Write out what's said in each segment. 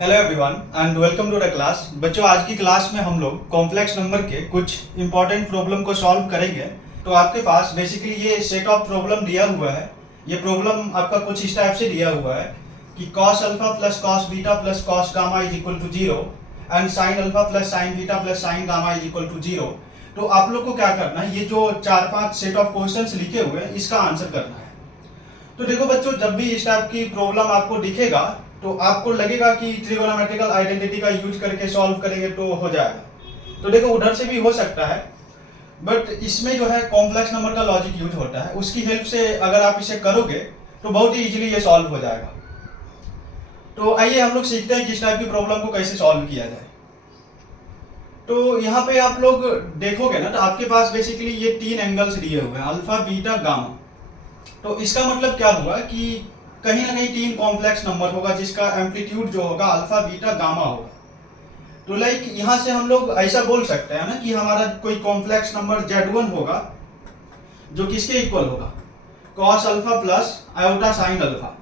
Hello everyone and welcome to the class. बच्चों, आज की क्लास में हम लोग कॉम्प्लेक्स नंबर के कुछ इंपॉर्टेंट प्रॉब्लम को सॉल्व करेंगे। तो आपके पास बेसिकली ये सेट ऑफ प्रॉब्लम दिया हुआ है। ये प्रॉब्लम आपका कुछ इस टाइप से दिया हुआ है कि cos alpha plus cos beta plus cos gamma is equal to 0 and sin alpha plus sin beta plus sin gamma is equal to 0। तो आप लोग को क्या करना है, ये जो 4-5 सेट ऑफ क्वेश्चंस लिखे हुए हैं इसका आंसर करना है। तो देखो बच्चों, जब भी इस टाइप की प्रॉब्लम आपको दिखेगा तो आपको लगेगा कि ट्रिगोनोमेट्रिकल आइडेंटिटी का यूज करके सॉल्व करेंगे तो हो जाएगा। तो देखो, उधर से भी हो सकता है, बट इसमें जो है कॉम्प्लेक्स नंबर का लॉजिक यूज होता है। उसकी हेल्प से अगर आप इसे करोगे तो बहुत ही इजीली ये सॉल्व हो जाएगा। तो आइए हम लोग सीखते हैं कि इस टाइप की प्रॉब्लम को कैसे सॉल्व किया जाए। तो यहाँ पे आप लोग देखोगे ना, तो आपके पास बेसिकली ये 3 एंगल्स दिए हुए हैं, अल्फा बीटा गामा। तो इसका मतलब क्या हुआ कि कहीं ना कहीं 3 कॉम्प्लेक्स नंबर होगा जिसका एम्पलीट्यूड जो होगा अल्फा बीटा गामा होगा। तो लाइक यहाँ से हम लोग ऐसा बोल सकते हैं ना कि हमारा कोई कॉम्प्लेक्स नंबर Z1 होगा जो किसके इक्वल होगा, cos alpha plus iota sine alpha.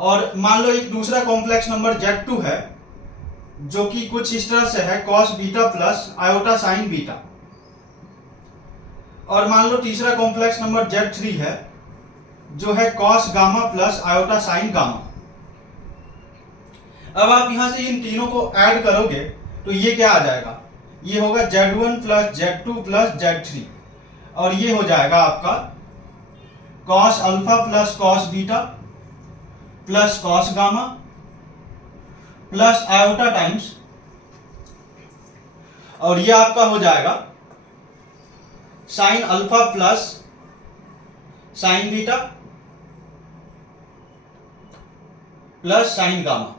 और मान लो एक दूसरा कॉम्प्लेक्स नंबर Z2 है जो कि कुछ इस तरह से है, cos beta plus iota sine beta. और मान लो तीसरा कॉम्प्लेक्स नंबर Z3 है जो है cos gamma plus iota sine gamma. अब आप यहां से इन तीनों को ऐड करोगे तो ये क्या आ जाएगा, ये होगा Z1 plus Z2 plus Z3। और ये हो जाएगा आपका cos alpha plus cos beta plus cos gamma plus iota times, और ये आपका हो जाएगा sine alpha plus sign beta plus sign gamma.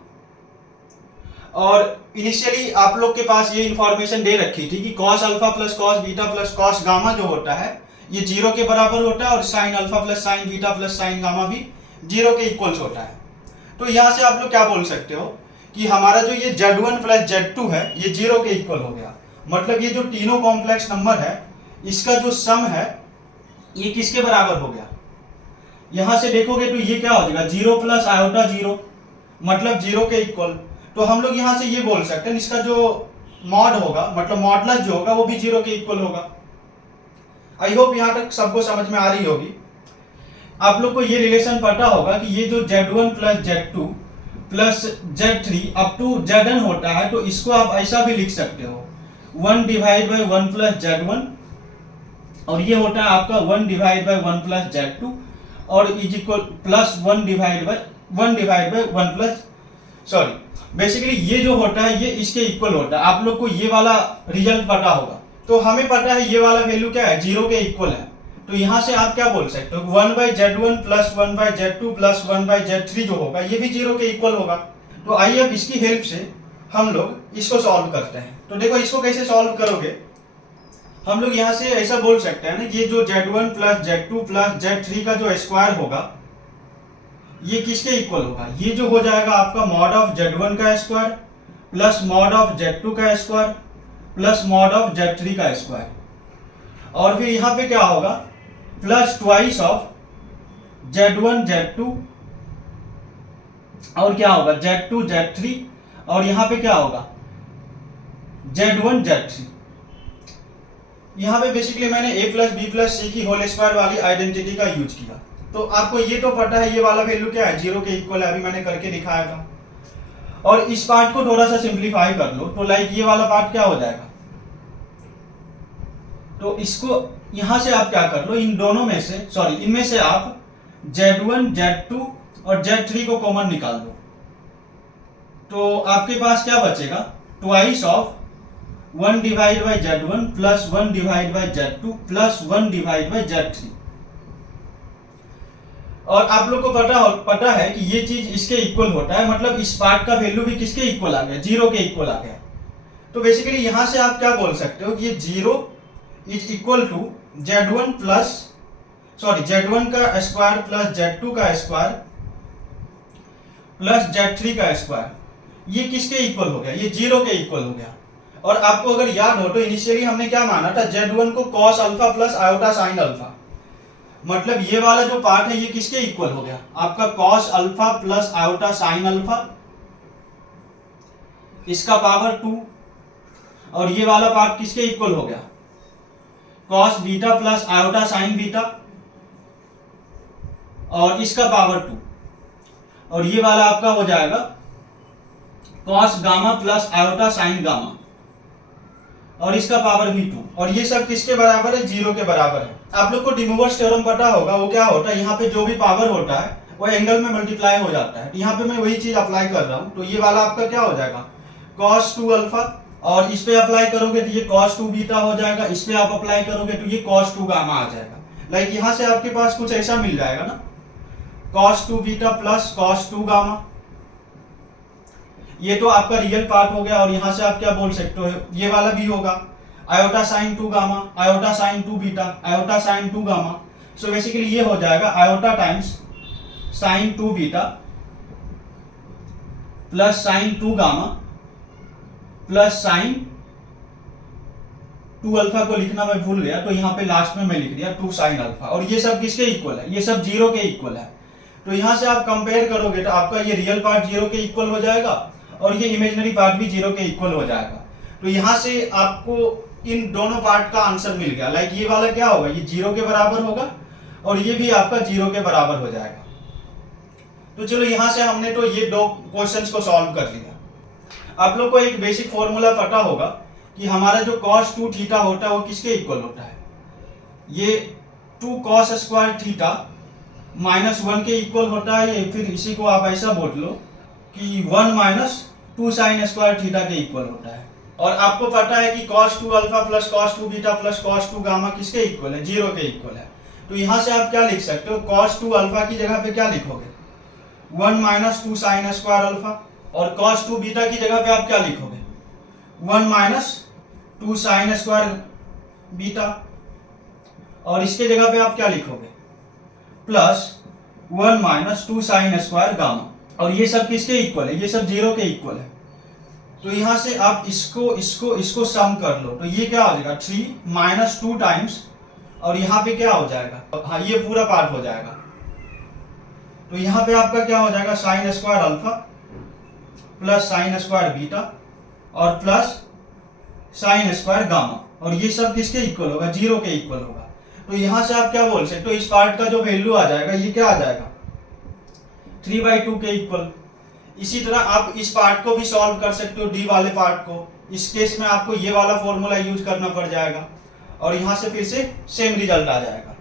और इनिशियली आप लोग के पास ये इंफॉर्मेशन दे रखी थी कि cos alpha plus cos beta plus cos gamma जो होता है ये 0 के बराबर होता है, और sin alpha plus sin beta plus sin gamma भी 0 के इक्वल्स होता है। तो यहां से आप लोग क्या बोल सकते हो कि हमारा जो ये Z1 प्लस Z2 है ये 0 के इक्वल हो गया। मतलब ये जो तीनों कॉम्प्लेक्स नंबर है इसका जो सम है ये किसके बराबर हो गया। यहां से देखोगे तो ये क्या हो जाएगा, 0 प्लस आयोटा 0, मतलब 0 के इक्वल। तो हम लोग यहां से ये बोल सकते हैं इसका जो मॉड होगा, मतलब मॉडुलस जो होगा वो भी 0 के इक्वल होगा। आई होप यहां तक सबको समझ में आ रही होगी। आप लोग को ये रिलेशन पता होगा कि ये जो Z1 plus Z2 plus Z3 up to Zn होता है, तो इसको आप ऐसा भी लिख सकते हो 1 डिवाइड बाई 1 प्लस Z1, और ये होता है आपका 1 डिवाइड बाई 1 प्लस Z2, और is equal plus 1 divide by 1 plus, sorry basically ये जो होता है ये इसके इक्वल होता है। आप लोग को ये वाला रिजल्ट पता होगा। तो हमें पता है ये वाला वैल्यू क्या है, 0 के इक्वल है। तो यहां से आप क्या बोल सकते हो, 1 by Z1 plus 1 by Z2 plus 1 by Z3 जो होगा ये भी 0 के इक्वल होगा। तो आइए अब इसकी हेल्प से हम लोग इसको सॉल्व करते हैं। तो देखो इसको कैसे सॉल्व करोगे, हम लोग यहाँ से ऐसा बोल सकते हैं ना, ये जो Z1 plus Z2 plus Z3 का जो स्क्वायर होगा ये किसके इक्वल होगा, ये जो हो जाएगा आपका मॉड ऑफ Z1 का square plus mod of Z2 का square plus mod of Z3 का स्क्वायर। और फिर यहाँ पे क्या होगा, plus twice of Z1 Z2, और क्या होगा Z2 Z3, और यहाँ पे क्या होगा Z1 Z3। यहाँ पे बेसिकली मैंने a प्लस बी प्लस सी की होल स्क्वायर वाली आइडेंटिटी का यूज किया। तो आपको ये तो पता है ये वाला वैल्यू क्या है, 0 के इक्वल है, अभी मैंने करके दिखाया था। और इस पार्ट को थोड़ा सा सिंप्लीफाई कर लो तो लाइक ये वाला पार्ट क्या हो जाएगा। तो इसको यहां से आप क्या कर लो, इन दोनों में से सॉरी इनमें से आप Z1 Z2 और Z3 को कॉमन निकाल दो। तो आपके पास क्या बचेगा, twice of 1 divide by Z1 plus 1 divide by Z2 plus 1 divide by Z3। और आप लोग को पता है कि ये चीज इसके इक्वल होता है, मतलब इस पार्ट का वैल्यू भी किसके इक्वल आ गया, 0 के इक्वल आ गया। तो बेसिकली यहां से आप क्या बोल सकते हो कि ये 0 is equal to Z1 plus Z1 का स्क्वायर प्लस Z2 का स्क्वायर प्लस Z3 का स्क्वायर। ये किसके इक्वल हो गया, ये 0 के इक्वल हो गया। और आपको अगर याद हो तो इनिशियली हमने क्या माना था, Z1 को cos alpha plus iota sine alpha. मतलब ये वाला जो पार्ट है ये किसके इक्वल हो गया, आपका cos alpha plus iota sine alpha इसका पावर 2, और ये वाला पार्ट किसके इक्वल हो गया, cos beta plus iota sine beta, और इसका पावर 2, और ये वाला आपका हो जाएगा cos gamma plus iota sine gamma, और इसका पावर भी 2, और ये सब किसके बराबर है, 0 के बराबर है। आप लोग को डी मोवर्स थ्योरम पता होगा, वो क्या होता है, यहाँ पे जो भी पावर होता है वो एंगल में मल्टीप्लाई हो जाता है। यहाँ पे मैं वही चीज अप्लाई कर रहा हूँ, तो ये वाला आपका क्या हो जाएगा, cos 2 अल्फा, और इस पे अप्लाई करोगे तो ये cos 2 बीटा हो जाएगा, इस पे आप अप्लाई करोगे तो ये cos 2 गामा आ जाएगा। लाइक यहाँ से आपके पास कुछ ऐसा मिल जाएगा ना, cos 2 beta plus cos 2 gamma, ये तो आपका रियल पार्ट हो गया। और यहाँ से आप क्या बोल सकते हो, ये वाला भी होगा iota sine 2 gamma, iota sine 2 beta, iota sine 2 gamma. So basically ये हो जाएगा iota times sign 2 beta plus sign 2 gamma plus sign 2 alpha को लिखना मैं भूल गया, तो यहाँ पे लास्ट में मैं लिख दिया 2 साइन अल्फा, और ये सब किसके इक्वल है, ये सब 0 के इक्वल है। तो यहाँ से आप कंपेयर करोगे तो आपका ये रियल पार्ट 0 के इक्वल हो जाएगा और ये इमेजिनरी पार्ट भी 0 के इक्वल हो जाएगा। तो यहाँ से आपको इन दोनों पार्ट का आंसर मिल गया। लाइक ये वाला क्या होगा, ये 0 के बराबर होगा और ये भी आपका 0 के बराबर हो जाएगा। तो चलो यहाँ से हमने तो ये दो क्वेश्चंस को सॉल्व कर लिया। आप लोग को एक बेसिक फॉर्मूला पता होगा कि हमारा जो cos 2 थीटा होता है वो किसके इक्वल होता है, ये 2 cos स्क्वायर थीटा -1 के इक्वल होता है, या फिर इसी को आप ऐसा बोल लो कि 1 - 2 साइन स्क्वायर थीटा के इक्वल होता है। और आपको पता है कि cos 2 alpha plus cos 2 beta plus cos 2 gamma किसके इक्वल है, 0 के इक्वल है। तो यहाँ से आप क्या लिख सकते हो, cos 2 अल्फा की जगह पे क्या लिखोगे, 1 - 2 साइन स्क्वायर अल्फा, और cos 2 बीटा की जगह पे आप क्या लिखोगे, 1 - 2 साइन स्क्वायर बीटा, और इसके जगह पे आप क्या लिखोगे, प्लस 1 - 2 साइन स्क्वायर गामा, और ये सब किसके इक्वल है, ये सब 0 के इक्वल है। तो यहाँ से आप इसको सम कर लो, तो ये क्या हो जाएगा 3 - 2 टाइम्स, और यहाँ पे क्या हो जाएगा, हाँ ये पूरा पार्ट हो जाएगा। तो यहाँ पे आपका क्या हो जाएगा, sine square alpha plus sine square beta और प्लस साइन स्क्वायर गामा, और ये सब किसके इक्वल होगा, 0 के इक्वल होगा। तो यहाँ से आप क्या बोल सकते हो, इस पार्ट का जो वैल्यू आ जाएगा ये क्या आ जाएगा, 3/2 के इक्वल। इसी तरह आप इस पार्ट को भी सॉल्व कर सकते हो, डी वाले पार्ट को। इस केस में आपको ये वाला फॉर्मूला यूज करना पड़ जाएगा, और यहाँ से फिर से सेम रिजल्ट आ जाएगा।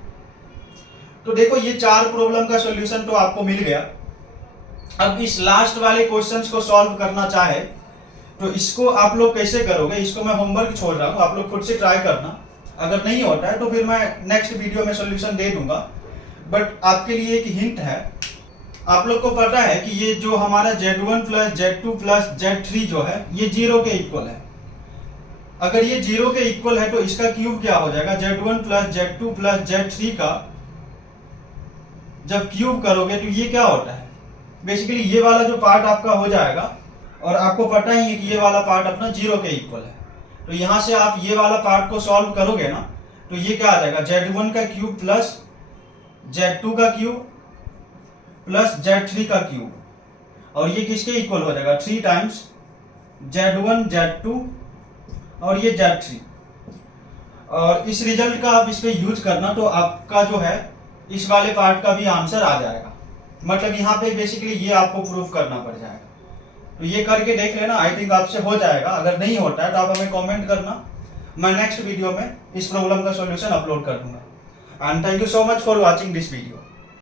तो देखो ये 4 प्रॉब्लम का सॉल्यूशन तो आपको मिल गया। अब इस लास्ट वाले क्वेश्चंस को सॉल्व करना चाहे तो इसको आप लोग कैसे करोगे, इसको मैं होमवर्क छोड़ रहा हूँ, आप लोग खुद से ट्राई करना। अगर नहीं होता है तो फिर मैं नेक्स्ट वीडियो में सॉल्यूशन दे दूंगा। बट आपके लिए एक हिंट है, आप लोग को पता है कि ये जो हमारा Z1 plus Z2 plus Z3 जो है ये 0 के इक्वल है। अगर ये 0 के इक्वल है तो इसका क्यूब क्या हो जाएगा, Z1 plus Z2 plus Z3 का जब क्यूब करोगे तो ये क्या होता है, बेसिकली ये वाला जो पार्ट आपका हो जाएगा, और आपको पता ही है कि ये वाला पार्ट अपना 0 के इक्वल है। तो यहाँ से आप ये वाला पार्ट को सॉल्व करोगे ना, तो ये क्या आ जाएगा, Z1 का क्यूब प्लस Z2 का क्यूब प्लस Z3 का क्यूब, और ये किसके इक्वल हो जाएगा, 3 टाइम्स Z1 Z2 और ये Z3। और इस रिजल्ट का आप इस पे यूज करना तो आपका जो है इस वाले पार्ट का भी आंसर आ जाएगा। मतलब यहाँ पे बेसिकली ये आपको प्रूफ करना पड़ जाएगा। तो ये करके देख लेना, आई थिंक आपसे हो जाएगा। अगर नहीं होता है तो आप हमें कमेंट करना, मैं नेक्स्ट वीडियो में इस प्रॉब्लम का सॉल्यूशन अपलोड कर दूंगा। And thank you so much for watching this video.